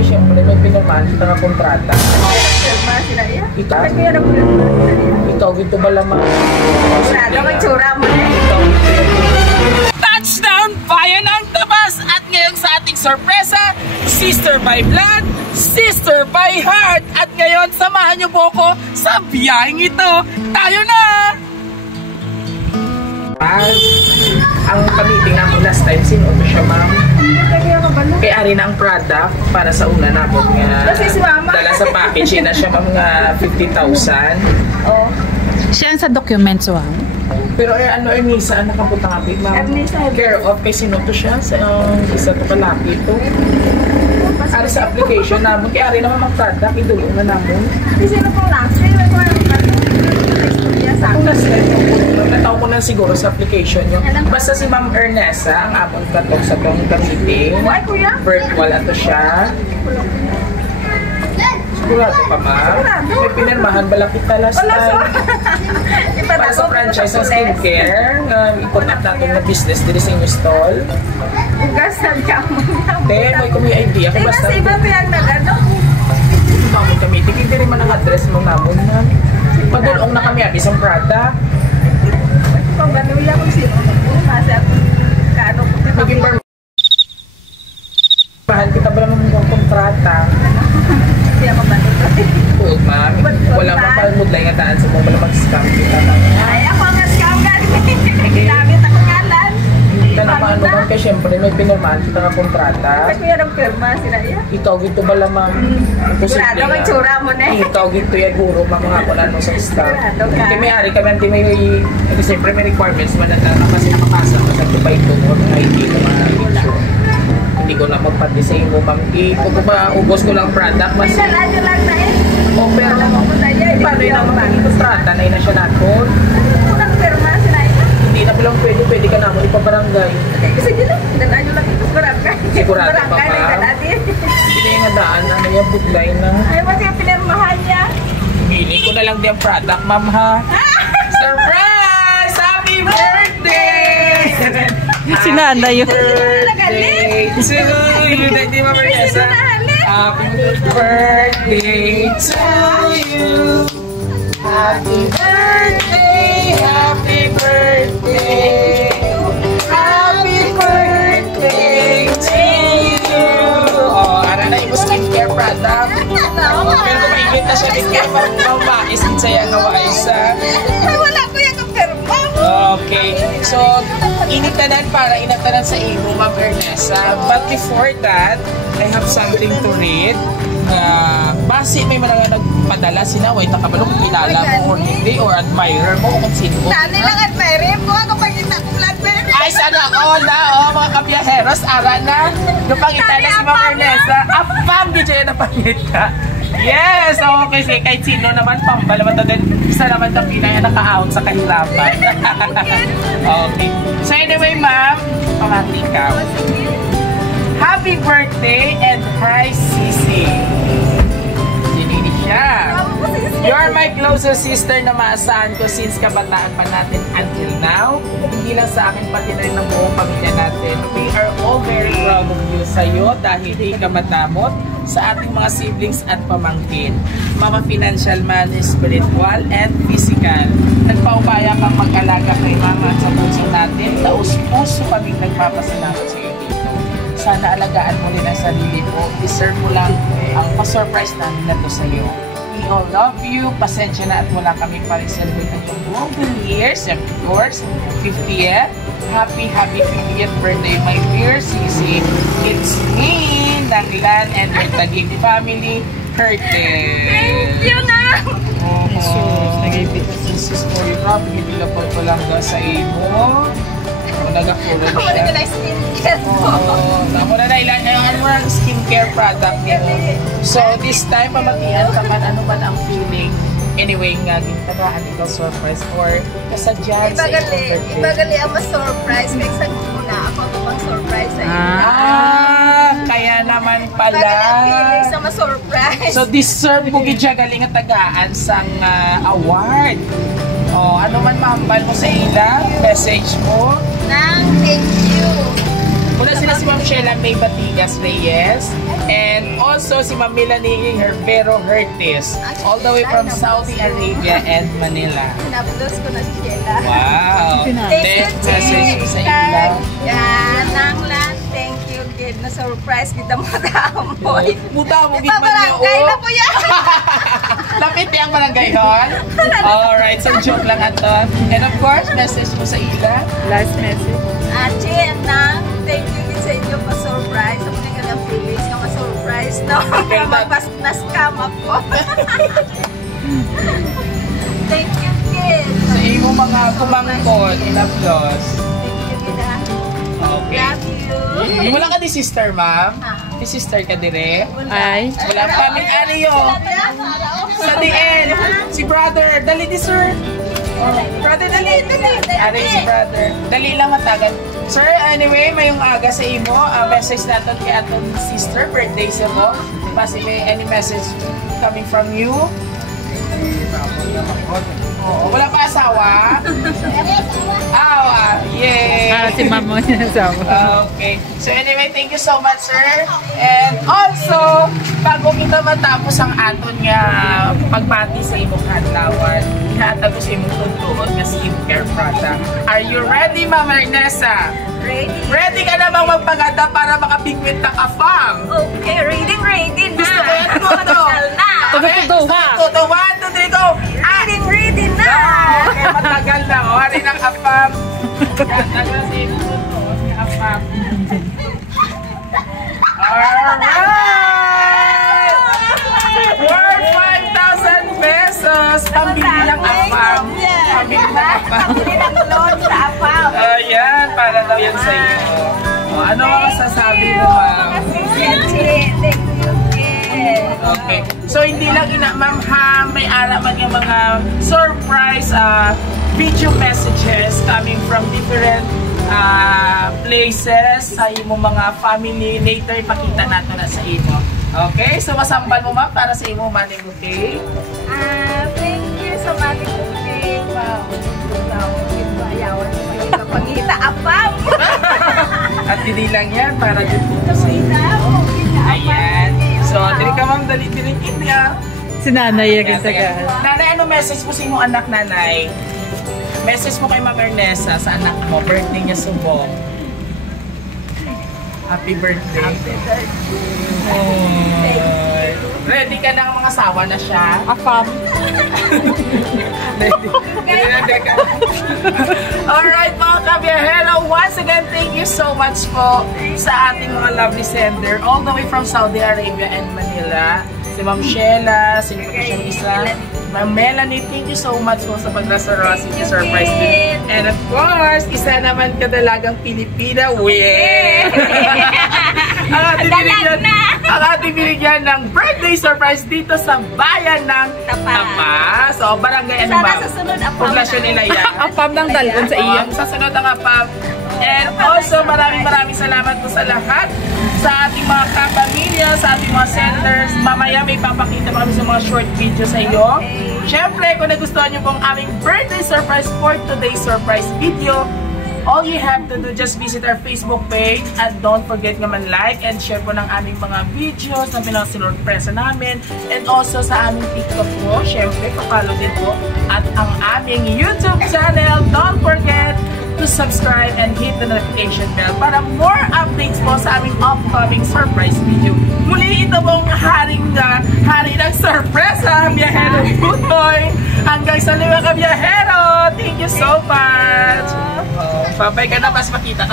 kaya siyempre may pinirmahan kita nga kontrata. Pirma sila iya? Ikaw? Bakit kaya nagpirma sila iya? Ikaw gito ba lamang? Sarado kang tsura mo na eh. Ikaw gito. Touchdown! Bayan ang tabas! At ngayon sa ating sorpresa, Sister by Blood, Sister by Heart! At ngayon, samahan niyo po ako sa biyaheng ito. Tayo na! Ang kamiting na mo last time, sino to siya, ma'am? Kaya ari na ang product para sa una na mo nga Kasi si mama. dala sa package na siya, ma'am, nga 50,000. Oo. Siya sa documents, wow. Pero ano, Ernisa, ano kang putang kapit, ma'am? Ernisa. Care of, kay sino to siya? Sa isa to kalapit to. Ari sa application na mo, kaya ari naman ang product, idulong na namin. Kasi sino pong last year? May kuha rin ba ito? Kung nataw mo na siguro sa application nyo. Basta si Ma'am Ernesa, ang among katok sa tong meeting. Why, kuya? Virtual ato siya. Sigurado pa, ma'am? May pinirmahan bala kita last time. Para sa franchise ng skincare, ikot na natin na business din sa inyong stall. Ugasan ka mo. Hindi, may idea. Kung Tingnan basta sa iba pa yung nag-ano. Ma'am, kami, hindi rin man ang address mo namun, ma'am. Padulong na kami, abis ang product. Kung gano'n lang kung sino. Kasi ako, kaano ko. Maging mahal kita ba naman yung kontrata? Kaya mabalot ko. Good, ma'am. Wala mang palmudlay nga taan sa mo. Wala mag-scam kita lang. Ay, ako nga scam ka. Ginamit ako ngalan. Hindi ka naman ano, ma'am. Kaya syempre may pinirmahan kita nga kontrata. Kasi kuya ng pirma sila iya. Ikaw gito ba lamang? Sigurado kang tsura mo na eh. Ikaw gito yan, guro, mga mga kung ano sa staff. Sigurado ka. Kaya may ari kami, hindi may, kasi syempre may requirements man na kasi nakapasa ka sa Dubai to or mga hindi ko ma-issue. Hindi ko na magpa-design mo, ma'am. Kung ubos ko lang product, mas... Pinalado lang na eh. O, pero paano yun ang mga kontrata na yun na siya natin? Unang pirma sila iya. Hindi na bilang pwede ka naman ipabarangay. Kasi dito, dalado lang ito sa barangay. Sigurado pa Barangay ba? na dalado eh. Hindi na yung daan, ano yung budlay na. Ay, pati yung pinirmahan niya. Bili ko na lang din ang product, ma'am, ha? Surprise! Happy birthday! Si Nana yun. Birthday to you! Hindi mo Vanessa. Happy birthday to you! Happy birthday! Happy birthday! Happy birthday to you! Oh, ara na yung skincare product. Pero kung maingit na siya, hindi ka mabakis din sa'yo ang gawa isa. Ay, wala ko yung pirma. Okay. So, initanan para inatanan sa imo, Ma'am Ernesa. But before that, I have something to read. Base may mga nagpadala sinaway takabalong kilala mo or hindi or admirer mo kung sino mo. Nanay lang admire mo. Ako pagkita ko lang Ay, sana all na, mga kabiyaheros, ara na. Napangita na si Ma'am Ernesa. Apam, di siya napangita. Yes! Okay, sige, kahit sino naman, pambalaman na din. Isa naman ang pinaya naka-out sa kahirapan. Okay. So anyway, ma'am, pamati ka. Happy birthday and hi, Sisi. Sinini siya. You're my closest sister na maasahan ko since kabataan pa natin until now. Hindi lang sa akin, pati na rin ng buong pamilya natin. We are all very proud of you sa'yo dahil di ka matamot sa ating mga siblings at pamangkin. Mama financial man, spiritual, and physical. Nagpaubaya kang mag-alaga kay mama at sa puso natin. Taus-puso kaming nagpapasalamat sa iyo dito. Sana alagaan mo rin ang sarili mo. Deserve mo lang ang pa-surprise namin na to sa iyo. We all love you. Pasensya na at wala kami pa rin celebrate ang yung golden years. And of course, 50th. Happy 50th birthday, my dear Sisi. It's me, Naglan, and your Taguig family, Curtis. Thank you na! Nag-ibig. Sisi story, grabe, bila pa lang sa imo. Nag-follow Ako siya. na skincare ko. Tamo na ilan ang skincare product niya. So this time pamatian ka man ano man ang feeling. Anyway nga gintagaan ikaw surprise or kasadyan sa iyong birthday. Ibagali ang mas-surprise. Kaya sa muna ako mag-surprise sa iyo. Kaya naman pala. Ibagali ang feeling sa mas-surprise. So deserve mo gidya galing at tagaan sang award. Oh, ano man mahambal mo sa ila, message mo. Nang thank you. Muna sila si Ma'am Sheila May Batigas Reyes. And also si Ma'am Melanie Herbero Hertes. All the way from Saudi Arabia and Manila. Pinapdos ko na si Sheila. Wow! Next message sa ila. Yan, Nanglan. Thank you, kid. Na-surprise kita mo damoy. Muta mo gid man Ipabarangay na po yan. Lapit yung barangay hall. Alright, so joke lang ato. And of course, message mo sa ila. Last message. Achi and Nang, thank you din sa inyo pa-surprise. Ako na kanyang feelings na ma-surprise, no? Na-scam ako. Thank you, kid. Sa imo mga kumangkot, inaplos. Thank you, Gina. Okay. Love you. Wala ka di sister, ma'am? Di sister ka dire? Ay. Wala pa min aniyo. Sa DN. Si brother. Dali di sir. Brother, dali. Ari si brother. Dali lang matagal. Sir, anyway, mayong aga sa imo. Message natin kay atong sister. Birthday sa mo. Possibly any message coming from you? Oo. Wala pa asawa? Yay! Si mama niya sawa. Okay. So anyway, thank you so much, sir. And also, bago kita matapos ang aton nga pagpati sa imong hadlawan, ihatag ko sa imong tuntuon nga skincare product. Are you ready, Ma'am Ernesa? Ready? Ready ka namang magpaganda para makapigwit na ka, fam? Okay, ready na. Gusto ko yan, todo. na. Okay, todo. 1, 2, 3, go! Ready na. Okay, matagal na. O, hari ng afam. Yan, tagal sa imong tuntuon nga afam. Alright! Worth 5,000 pesos! Pambili ng afam. Pambili ng afam. Pabili ng loan sa APAM. Ayan, para daw yan sa iyo. O, ano ang masasabi mo, ma'am? Thank you, kid. Okay. So, hindi lang ma'am ha, may alaman yung mga surprise video messages coming from different places sa imo mga family. Later, ipakita nato na sa imo. Okay? So, masambal mo ma'am para sa imo maning okay? Thank you so much, kid. Wow. Ayawan mo yung pangita APAM. At hindi lang yan, para din po sa imo. Ayan. So, dili ka ma'am, dali India. Si nanay yung Yes, isagaan. Nanay, ano message mo sa imong anak, nanay? Message mo kay Ma'am Ernesa sa anak mo. Birthday niya subong. Happy birthday. Happy birthday. Oh. Ready ka na, mga asawa na siya? Afam. Ready ka. Alright mga kabiyahero, once again, thank you so much po sa ating mga lovely sender all the way from Saudi Arabia and Manila. Si Ma'am Sheila, sino pa siyang isa? Ma'am Melanie, thank you so much po sa paglasaro sa surprise din. And of course, isa naman kadalagang Pilipina, ang ating binigyan ng birthday surprise dito sa bayan ng Tapa. So, barangay ano ba? Sana sa sunod APAM. Poblasyon nila yan. Afam ng dalgon sa iyo. Sa sunod ang APAM. And also, maraming salamat po sa lahat. Sa ating mga kapamilya, sa ating mga senders. Mamaya may papakita kami sa mga short video sa iyo. Siyempre, kung nagustuhan niyo pong aming birthday surprise for today's surprise video, all you have to do, just visit our Facebook page and don't forget naman like and share po ng aming mga videos na pinasinorpresa namin, and also sa aming TikTok po, syempre papalo din po, at ang aming YouTube channel. Don't forget to subscribe and hit the notification bell para more updates po sa aming upcoming surprise video. Muli ito pong hari ng sorpresa, Biyahero Butoy. Hanggang sa lima ka, Biyahero! Thank you so much! Babay ka na, mas makita.